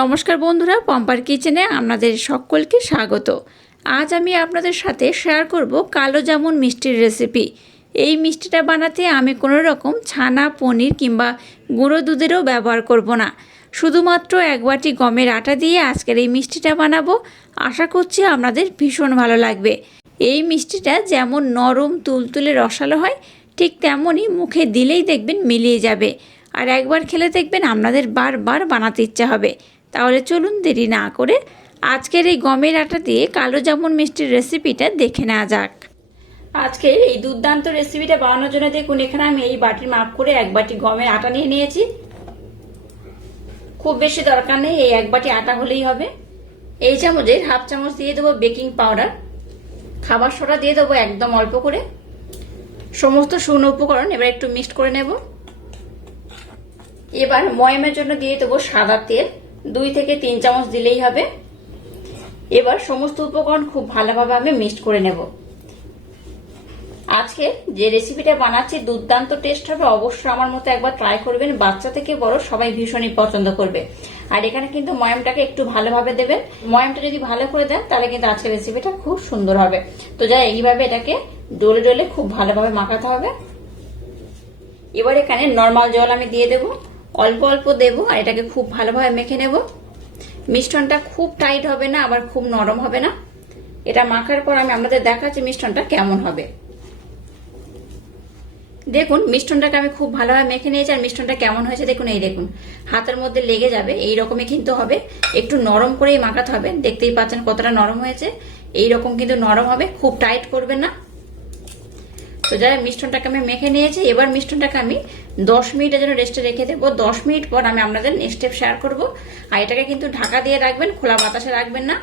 নমস্কার বন্ধুরা, পম্পার কিচেনে আপনাদের সকলকে স্বাগত। আজ আমি আপনাদের সাথে শেয়ার করব কালো জামুন মিষ্টির রেসিপি এই মিষ্টিটা বানাতে আমি কোনো রকম ছানা, পনির কিংবা গুঁড়ো দুধেরও ব্যবহার করব না। শুধুমাত্র এক বাটি গমের আটা দিয়ে আজকের এই মিষ্টিটা বানাবো। আশা করছি আপনাদের ভীষণ ভালো লাগবে। এই মিষ্টিটা যেমন নরম, তুলতুলে রসালো হয়, ঠিক তেমনই মুখে দিলেই দেখবেন মিলিয়ে যাবে। আর একবার খেলে দেখবেন আপনাদের বারবার বানাতে ইচ্ছা হবে। তাহলে চলুন দেরি না করে আজকের এই গমের আটা দিয়ে কালো জামুন মিষ্টির রেসিপিটা দেখে নেওয়া যাক। আজকের এই দুর্দান্ত রেসিপিটা বানানোর জন্য দেখুন, এখানে আমি এই বাটির মাপ করে এক বাটি গমের আটা নিয়ে নিয়েছি। খুব বেশি দরকার নেই, এই এক বাটি আটা হলেই হবে। এই চামচের হাফ চামচ দিয়ে দেবো বেকিং পাউডার। খাবার সোডা দিয়ে দেবো একদম অল্প করে। সমস্ত শুকনো উপকরণ এবার একটু মিক্সড করে নেব। এবার ময়মের জন্য দিয়ে দেবো সাদা তেল। দুই থেকে তিন চামচ দিলেই হবে। এবার সমস্ত উপকরণ খুব ভালোভাবে আমি মিক্সড করে নেব। আজকে যে রেসিপিটা বানাচ্ছি, দুর্দান্ত টেস্ট হবে। অবশ্যই আমার মতো একবার ট্রাই করবেন। বাচ্চা থেকে বড় সবাই ভীষণই পছন্দ করবে। আর এখানে কিন্তু ময়ামটাকে একটু ভালোভাবে দেবেন। ময়ামটা যদি ভালো করে দেন, তাহলে কিন্তু আজকের রেসিপিটা খুব সুন্দর হবে। তো যা এইভাবে এটাকে ডলে ডলে খুব ভালোভাবে মাখাতে হবে। এবার এখানে নর্মাল জল আমি দিয়ে দেব। অল্প অল্প দেব আর এটাকে খুব ভালোভাবে মেখে নেব। মিষ্টনটা খুব টাইট হবে না, আবার খুব নরম হবে না। এটা মাখার পর আমি আপনাদের দেখাচ্ছি মিষ্টনটা কেমন হবে। দেখুন মিষ্টনটাকে আমি খুব ভালোভাবে মেখে নিয়েছি আর মিষ্টনটা কেমন হয়েছে দেখুন, এই দেখুন। হাতের মধ্যে লেগে যাবে এই রকমই কিন্তু হবে। একটু নরম করেই মাখাতে হবে, দেখতেই পাচ্ছেন কতটা নরম হয়েছে। এই রকম কিন্তু নরম হবে, খুব টাইট করবে না। তো যারা মিষ্টনটাকে আমি মেখে নিয়েছি। এবার মিষ্টনটাকে আমি দশ মিনিটের জন্য রেস্টে রেখে দেবো। দশ মিনিট পর আমি আপনাদের নেক্সট স্টেপ শেয়ার করব। আর এটাকে কিন্তু ঢাকা দিয়ে রাখবেন, খোলা বাতাসে রাখবেন না।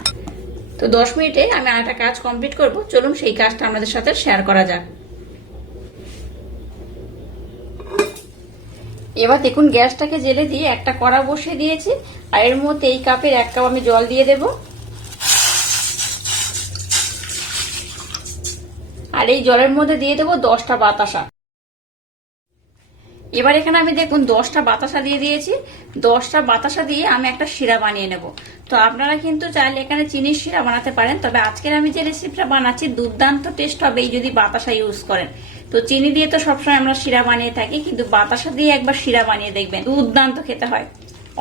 তো দশ মিনিটে আমি আরেকটা কাজ কমপ্লিট করব। চলুন সেই কাজটা আপনাদের সাথে শেয়ার করা যাক। এবার দেখুন গ্যাসটাকে জেলে দিয়ে একটা কড়া বসিয়ে দিয়েছি। আর এর মধ্যে এই কাপের এক কাপ আমি জল দিয়ে দেব। আর এই জলের মধ্যে দিয়ে দেবো দশটা বাতাসা। এবার এখানে আমি দেখুন দশটা বাতাসা দিয়ে দিয়েছি। দশটা বাতাসা দিয়ে আমি একটা শিরা বানিয়ে নেব। তো আপনারা কিন্তু চাইলে এখানে চিনির শিরা বানাতে পারেন, তবে আজকের আমি যে রেসিপিটা বানাচ্ছি দুর্দান্ত টেস্ট হবে এই যদি বাতাসা ইউজ করেন। তো চিনি দিয়ে তো সবসময় আমরা শিরা বানিয়ে থাকি, কিন্তু বাতাসা দিয়ে একবার শিরা বানিয়ে দেখবেন, দুর্দান্ত খেতে হয়।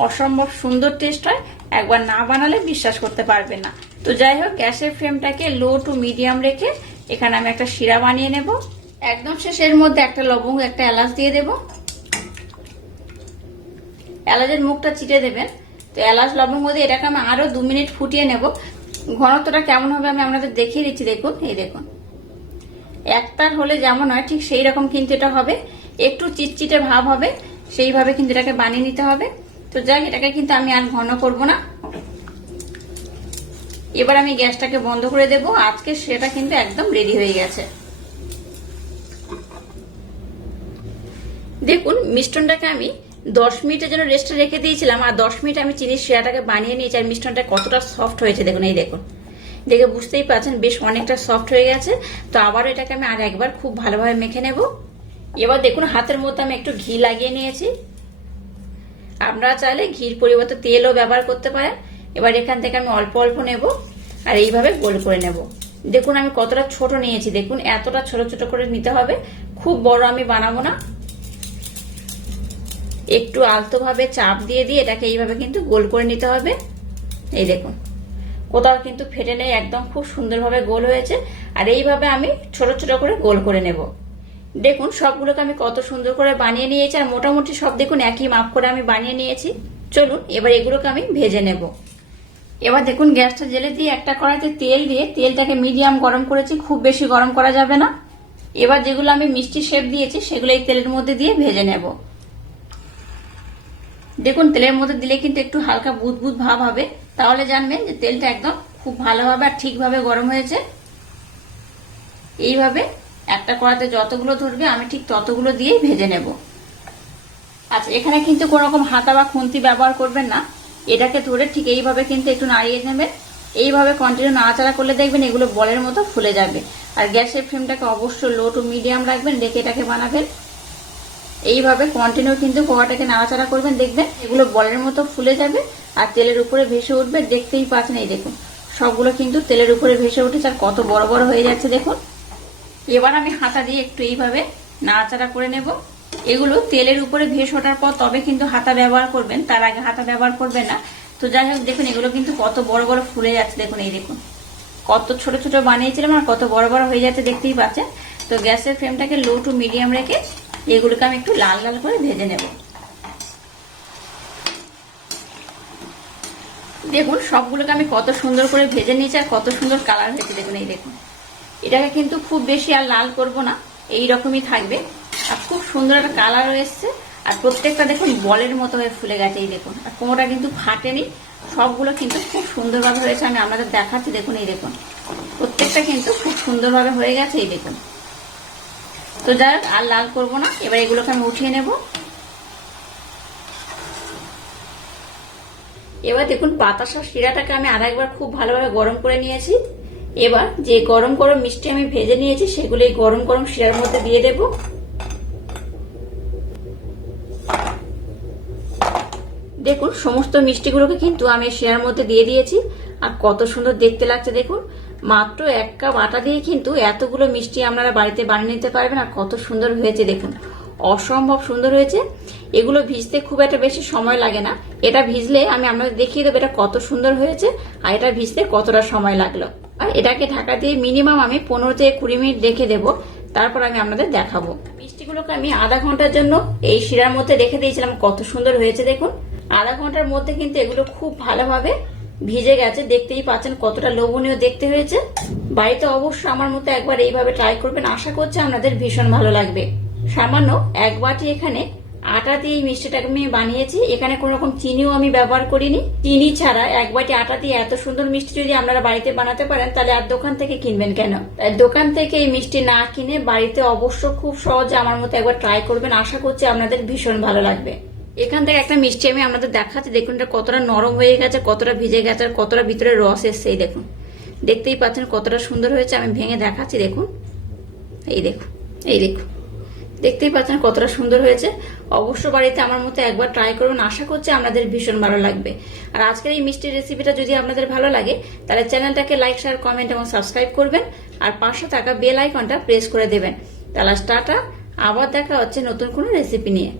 অসম্ভব সুন্দর টেস্ট হয়, একবার না বানালে বিশ্বাস করতে পারবেন না। তো যাই হোক, গ্যাসের ফ্লেমটাকে লো টু মিডিয়াম রেখে এখানে আমি একটা শিরা বানিয়ে নেব। একদম শেষের মধ্যে একটা লবঙ্গ, একটা এলাচ দিয়ে দেব। এলাচের মুখটা চিটে দেবেন। তো এলাচ, লবঙ্গ দিয়ে এটাকে আমি আরও দু মিনিট ফুটিয়ে নেব। ঘনত্বটা কেমন হবে আমি আপনাদের দেখিয়ে দিচ্ছি, দেখুন, এই দেখুন। একতার হলে যেমন হয়, ঠিক সেই রকম কিন্তু এটা হবে। একটু চিটচিটে ভাব হবে, সেইভাবে কিন্তু এটাকে বানিয়ে নিতে হবে। তো যাক, এটাকে কিন্তু আমি আর ঘন করব না। এবার আমি গ্যাসটাকে বন্ধ করে দেব। আজকে সেটা কিন্তু একদম রেডি হয়ে গেছে। দেখুন মিষ্টনটাকে আমি দশ মিনিটের জন্য রেস্টে রেখে দিয়েছিলাম, আর দশ মিনিট আমি চিনির শিরাটাকে বানিয়ে নিয়েছি, আর মিষ্টনটা কতটা সফট হয়েছে দেখুন, এই দেখুন। দেখে বুঝতেই পারছেন বেশ অনেকটা সফট হয়ে গেছে। তো আবার এটাকে আমি আর একবার খুব ভালোভাবে মেখে নেব। এবার দেখুন, হাতের মধ্যে আমি একটু ঘি লাগিয়ে নিয়েছি। আপনারা চাইলে ঘির পরিবর্তে তেলও ব্যবহার করতে পারেন। এবার এখান থেকে আমি অল্প অল্প নেব আর এইভাবে গোল করে নেব। দেখুন আমি কতটা ছোট নিয়েছি, দেখুন এতটা ছোট ছোট করে নিতে হবে। খুব বড় আমি বানাবো না। একটু আলতোভাবে চাপ দিয়ে দিয়ে এটাকে এইভাবে কিন্তু গোল করে নিতে হবে। এই দেখুন, কোথাও কিন্তু ফেটে নেই, একদম খুব সুন্দরভাবে গোল হয়েছে। আর এইভাবে আমি ছোট ছোট করে গোল করে নেব। দেখুন সবগুলোকে আমি কত সুন্দর করে বানিয়ে নিয়েছি, আর মোটামুটি সব দেখুন একই মাপ করে আমি বানিয়ে নিয়েছি। চলুন এবার এগুলোকে আমি ভেজে নেব। এবার দেখুন গ্যাসটা জেলে দিয়ে একটা কড়াইতে তেল দিয়ে তেলটাকে মিডিয়াম গরম করেছি, খুব বেশি গরম করা যাবে না। এবার যেগুলো আমি মিষ্টি শেপ দিয়েছি, সেগুলো এই তেলের মধ্যে দিয়ে ভেজে নেব। দেখুন, তেলের মধ্যে দিলে কিন্তু একটু হালকা বুদবুদ ভাব হবে। তাহলে জানবেন যে তেলটা একদম খুব ভালোভাবে আর ঠিকভাবে গরম হয়েছে। এইভাবে একটা কড়াতে যতগুলো ধরবে, আমি ঠিক ততগুলো দিয়েই ভেজে নেব। আচ্ছা এখানে কিন্তু কোনো রকম হাতা বা খুন্তি ব্যবহার করবেন না। এটাকে ধরে ঠিক এইভাবে কিন্তু একটু নাড়িয়ে নেবেন। এইভাবে কন্টিনিউ নাড়াচাড়া করলে দেখবেন এগুলো বলের মতো ফুলে যাবে। আর গ্যাসের ফ্লেমটাকে অবশ্যই লো টু মিডিয়াম রাখবেন, রেখে এটাকে বানাবেন। এইভাবে কন্টিনিউ কিন্তু পোহাটাকে নাড়াচাড়া করবেন, দেখবেন এগুলো বলের মতো ফুলে যাবে আর তেলের উপরে ভেসে উঠবে। দেখতেই পাচ্ছেন এই দেখুন, সবগুলো কিন্তু তেলের উপরে ভেসে উঠেছে আর কত বড় বড় হয়ে যাচ্ছে দেখুন। এবার আমি হাতা দিয়ে একটু এইভাবে নাড়াচাড়া করে নেব। এগুলো তেলের উপরে ভেসে ওঠার পর তবে কিন্তু হাতা ব্যবহার করবেন, তার আগে হাতা ব্যবহার করবেন না। তো যাই হোক, দেখুন, এগুলো কিন্তু কত বড় বড় ফুলে যাচ্ছে, দেখুন, এই দেখুন। কত ছোট ছোট বানিয়েছিলাম আর কত বড় বড় হয়ে যাচ্ছে, দেখতেই পাচ্ছেন। তো গ্যাসের ফ্লেমটাকে লো টু মিডিয়াম রেখে এগুলোকে আমি একটু লাল লাল করে ভেজে নেব। দেখুন, সবগুলোকে আমি কত সুন্দর করে ভেজে নিয়েছি আর কত সুন্দর কালার হয়েছে, দেখুন, এই দেখুন। এটাকে কিন্তু খুব বেশি আর লাল করব না, এই রকমই থাকবে। আর খুব সুন্দর একটা কালারও এসছে। আর প্রত্যেকটা দেখুন বলের মতো হয়ে ফুলে গেছে এই দেখুন। আর কোনোটা কিন্তু ফাটেনি, সবগুলো কিন্তু খুব সুন্দরভাবে হয়েছে। আমি আপনাদের দেখাচ্ছি, দেখুন এই দেখুন। প্রত্যেকটা কিন্তু খুব সুন্দরভাবে হয়ে গেছে এই দেখুন। তো যাই আর লাল করব না, এবার এগুলোকে আমি উঠিয়ে নেব। এবার দেখুন বাতাসা শিরাটাকে আমি আর একবার খুব ভালোভাবে গরম করে নিয়েছি। এবার যে গরম গরম মিষ্টি আমি ভেজে নিয়েছি, সেগুলো এই গরম গরম শিরার মধ্যে দিয়ে দেব। দেখুন, সমস্ত মিষ্টিগুলোকে কিন্তু আমি শিরার মধ্যে দিয়ে দিয়েছি। আর কত সুন্দর দেখতে লাগছে, দেখুন। মাত্র এক কাপ আটা দিয়ে কিন্তু এতগুলো মিষ্টি আপনারা বাড়িতে বানিয়ে নিতে পারবেন আর কত সুন্দর হয়েছে, দেখুন। অসম্ভব সুন্দর হয়েছে। এগুলো ভিজতে খুব একটা বেশি সময় লাগে না। এটা ভিজলে আমি আপনাদের দেখিয়ে দেবো এটা কত সুন্দর হয়েছে আর এটা ভিজতে কতটা সময় লাগল। আর এটাকে ঢাকা দিয়ে মিনিমাম আমি পনেরো থেকে কুড়ি মিনিট রেখে দেবো। তারপর আমি আপনাদের দেখাবো। মিষ্টিগুলোকে আমি আধা ঘণ্টার জন্য এই শিরার মধ্যে রেখে দিয়েছিলাম। কত সুন্দর হয়েছে, দেখুন। আধা ঘণ্টার মধ্যে কিন্তু এগুলো খুব ভালোভাবে ভিজে গেছে। দেখতেই পাচ্ছেন কতটা লোভনীয় দেখতে হয়েছে। বাড়িতে অবশ্য আমার মতো একবার এইভাবে ট্রাই করবেন। আশা করছি আপনাদের ভীষণ ভালো লাগবে। সামান্য এক বাটি এখানে আটা দিয়ে এই মিষ্টিটাকে আমি বানিয়েছি। এখানে কোনো রকম চিনিও আমি ব্যবহার করিনি। চিনি ছাড়া এক বাটি আটা দিয়ে এত সুন্দর মিষ্টি যদি আপনারা বাড়িতে বানাতে পারেন, তাহলে আর দোকান থেকে কিনবেন কেন? দোকান থেকে এই মিষ্টি না কিনে বাড়িতে অবশ্য খুব সহজে আমার মতো একবার ট্রাই করবেন। আশা করছি আপনাদের ভীষণ ভালো লাগবে। এখান থেকে একটা মিষ্টি আমি আপনাদের দেখাচ্ছি। দেখুন এটা কতটা নরম হয়ে গেছে, কতটা ভিজে গেছে, আর কতটা ভিতরে রস এসছে দেখুন। দেখতেই পাচ্ছেন কতটা সুন্দর হয়েছে, আমি ভেঙে দেখাচ্ছি, দেখুন। এই দেখুন এই দেখুন। দেখতেই পাচ্ছেন কতটা সুন্দর হয়েছে। অবশ্য বাড়িতে আমার মতো একবার ট্রাই করুন, আশা করছি আপনাদের ভীষণ ভালো লাগবে। আর আজকের এই মিষ্টির রেসিপিটা যদি আপনাদের ভালো লাগে, তাহলে চ্যানেলটাকে লাইক শেয়ার কমেন্ট এবং সাবস্ক্রাইব করবেন। আর পাশে থাকা বেল আইকনটা প্রেস করে দেবেন। তাহলে স্টার্টা আবার দেখা হচ্ছে নতুন কোনো রেসিপি নিয়ে।